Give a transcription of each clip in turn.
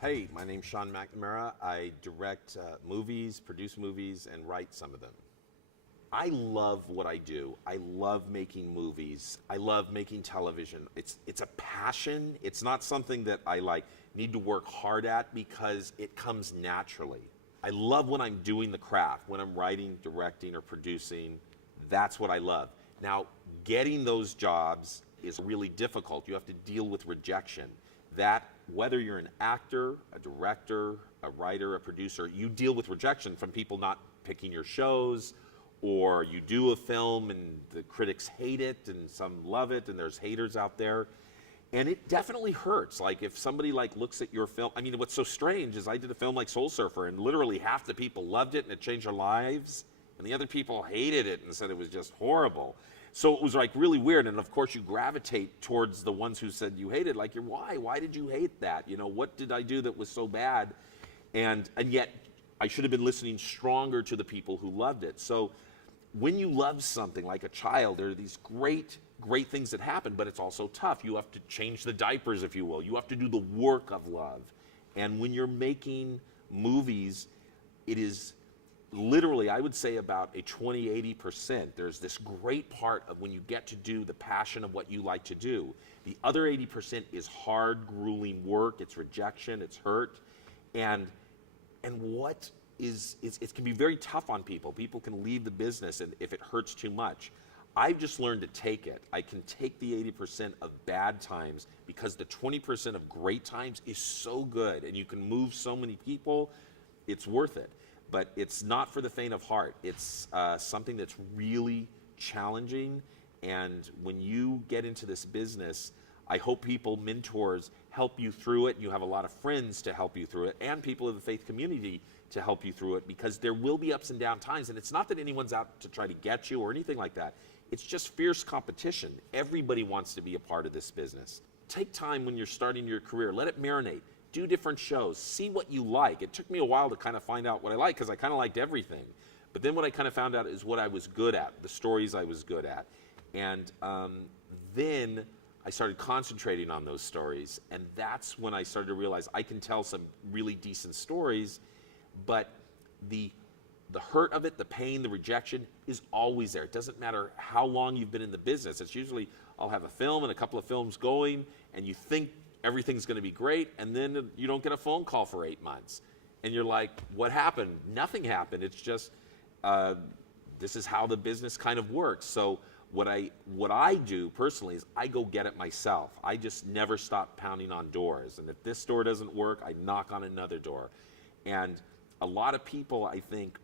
Hey, my name's Sean McNamara. I direct movies, produce movies, and write some of them. I love what I do. I love making movies. I love making television. It's a passion. It's not something that I need to work hard at because it comes naturally. I love when I'm doing the craft, when I'm writing, directing, or producing. That's what I love. Now, getting those jobs is really difficult. You have to deal with rejection. That, whether you're an actor, a director, a writer, a producer, you deal with rejection from people not picking your shows, or you do a film and the critics hate it and some love it and there's haters out there. And it definitely hurts. Like if somebody looks at your film, I mean, what's so strange is I did a film like Soul Surfer and literally half the people loved it and it changed their lives, and the other people hated it and said it was just horrible. So it was really weird, and of course you gravitate towards the ones who said you hated, why did you hate that? You know, what did I do that was so bad? And yet I should have been listening stronger to the people who loved it. So when you love something like a child, there are these great things that happen, but it's also tough. You have to change the diapers, if you will. You have to do the work of love. And when you're making movies, it is literally, I would say about a 20-80%. There's this great part of when you get to do the passion of what you like to do. The other 80% is hard, grueling work. It's rejection, it's hurt. And what is it can be very tough on people. People can leave the business and if it hurts too much. I've just learned to take it. I can take the 80% of bad times because the 20% of great times is so good and you can move so many people, it's worth it. But it's not for the faint of heart. It's something that's really challenging. And when you get into this business, I hope people, mentors, help you through it. You have a lot of friends to help you through it and people of the faith community to help you through it, because there will be ups and down times. And it's not that anyone's out to try to get you or anything like that. It's just fierce competition. Everybody wants to be a part of this business. Take time when you're starting your career. Let it marinate. Do different shows. See what you like. It took me a while to kind of find out what I like because I kind of liked everything. But then what I kind of found out is what I was good at, the stories I was good at. And then I started concentrating on those stories. And that's when I started to realize I can tell some really decent stories, but the hurt of it, the pain, the rejection is always there. It doesn't matter how long you've been in the business. It's usually, I'll have a film and a couple of films going, and you think everything's going to be great, and then you don't get a phone call for 8 months. And you're like, what happened? Nothing happened. It's just, this is how the business kind of works. So what I do personally is I go get it myself. I just never stop pounding on doors. And if this door doesn't work, I knock on another door. And a lot of people, I think,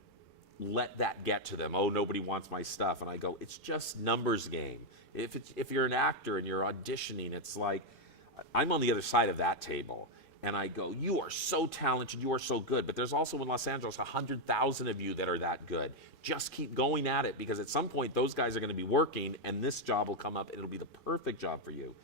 let that get to them. Oh, nobody wants my stuff. And I go, it's just numbers game. If you're an actor and you're auditioning, it's like, I'm on the other side of that table. And I go, you are so talented, you are so good. But there's also in Los Angeles 100,000 of you that are that good. Just keep going at it, because at some point those guys are going to be working and this job will come up and it'll be the perfect job for you.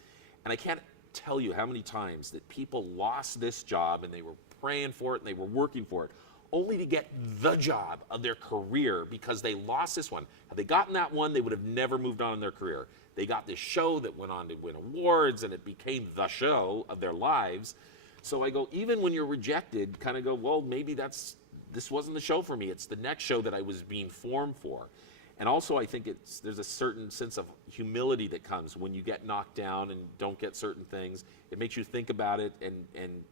And I can't tell you how many times that people lost this job and they were praying for it and they were working for it, only to get the job of their career because they lost this one. Had they gotten that one, they would have never moved on in their career. They got this show that went on to win awards and it became the show of their lives. So I go, even when you're rejected, kind of go, well, maybe this wasn't the show for me. It's the next show that I was being formed for. And also I think there's a certain sense of humility that comes when you get knocked down and don't get certain things. It makes you think about it and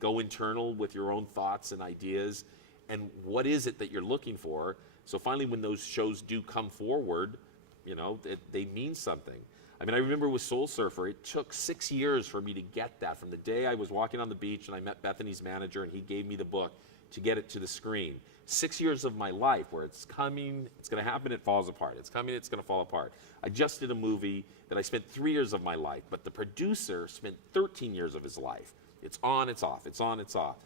go internal with your own thoughts and ideas and what is it that you're looking for. So finally when those shows do come forward, you know, they mean something. I mean, I remember with Soul Surfer, it took 6 years for me to get that. From the day I was walking on the beach and I met Bethany's manager and he gave me the book to get it to the screen. 6 years of my life where it's coming, it's going to happen, it falls apart. It's coming, it's going to fall apart. I just did a movie that I spent 3 years of my life, but the producer spent 13 years of his life. It's on, it's off, it's on, it's off.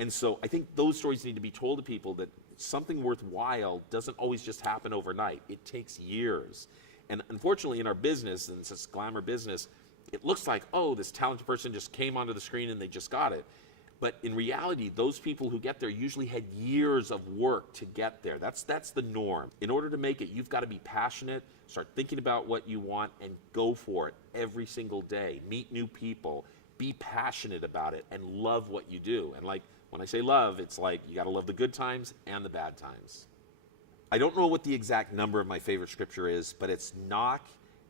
And so I think those stories need to be told to people that something worthwhile doesn't always just happen overnight. It takes years. And unfortunately in our business, and it's this glamour business, it looks like, oh, this talented person just came onto the screen and they just got it. But in reality, those people who get there usually had years of work to get there. That's the norm. In order to make it, you've got to be passionate, start thinking about what you want, and go for it every single day. Meet new people, be passionate about it, and love what you do. And like, when I say love, it's like you got to love the good times and the bad times. I don't know what the exact number of my favorite scripture is, but it's knock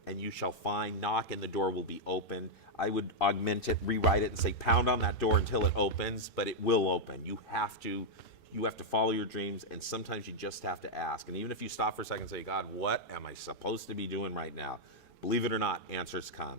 and you shall find, knock and the door will be opened. I would augment it, rewrite it, and say pound on that door until it opens, but it will open. You have to follow your dreams, and sometimes you just have to ask. And even if you stop for a second and say, God, what am I supposed to be doing right now? Believe it or not, answers come.